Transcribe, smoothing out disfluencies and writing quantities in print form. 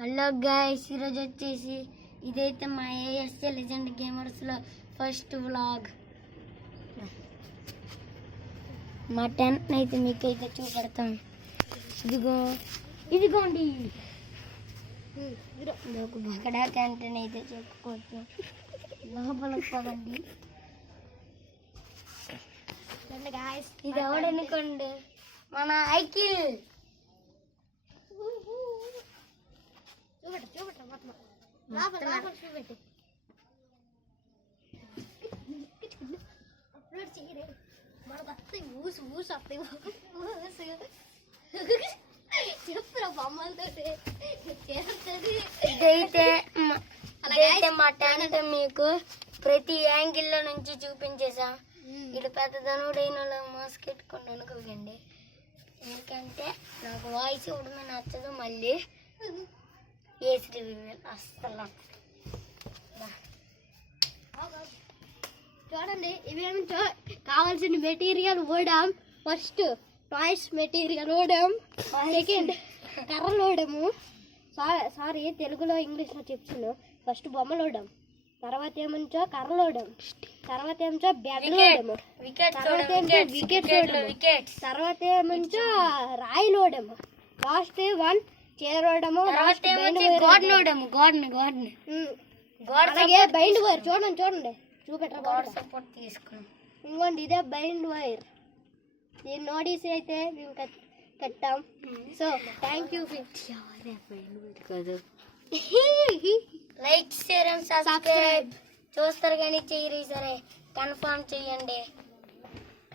Hello guys, ఈరోజు వచ్చేసి ఇదైతే మా ఏఎస్ఏ లెజెండ్ గేమర్స్లో ఫస్ట్ వ్లాగ్. మా టెంట్ అయితే మీకైతే చూపెడతాం. ఇదిగోండి బకడా టెంట్ అయితే చెప్పుకోవచ్చు. లోపలికి పోదండి. ఇది ఎవడనుకోండి, మన ఐకిల్. ఇదైతే మా టెంట్ మీకు ప్రతి యాంగిల్లో నుంచి చూపించేసా. ఇటు పెద్దదనుడైన మాస్క్ పెట్టుకొని అనుకోకండి, ఎందుకంటే నాకు వాయిస్ ఇవ్వడమే నచ్చదు. మళ్ళీ ఏసీ రివ్యూ అస్సలు చూడండి. ఇవేమి కావాల్సిన మెటీరియల్ ఓడాం. ఫస్ట్ టాయ్స్ మెటీరియల్ ఓడాం, సెకండ్ కర్రలు ఓడాము. సారీ తెలుగులో ఇంగ్లీష్లో చెప్తున్నాను. ఫస్ట్ బొమ్మలు ఓడాం, తర్వాత ఏమంచో కర్రలు ఓడాం, తర్వాత ఏమంచో బ్యాగ్లు ఓడాము, తర్వాత ఏమంచో వికెట్స్ ఓడాము, తర్వాత ఏమంచో రాయిలు ఓడాము, లాస్ట్ వన్ చైర్ ఓడాము, అలాగే బైండ్ వైర్. చూడండి చూడండి చూపెట్టాలి. ఇంకోండి ఇదే బైండ్ వైర్. దీన్ని నోటీస్ అయితే మేము కట్టాం. So thank you. Like share and subscribe చూస్తారు కానీ చెయ్యరు. సరే కన్ఫర్మ్ చెయ్యండి.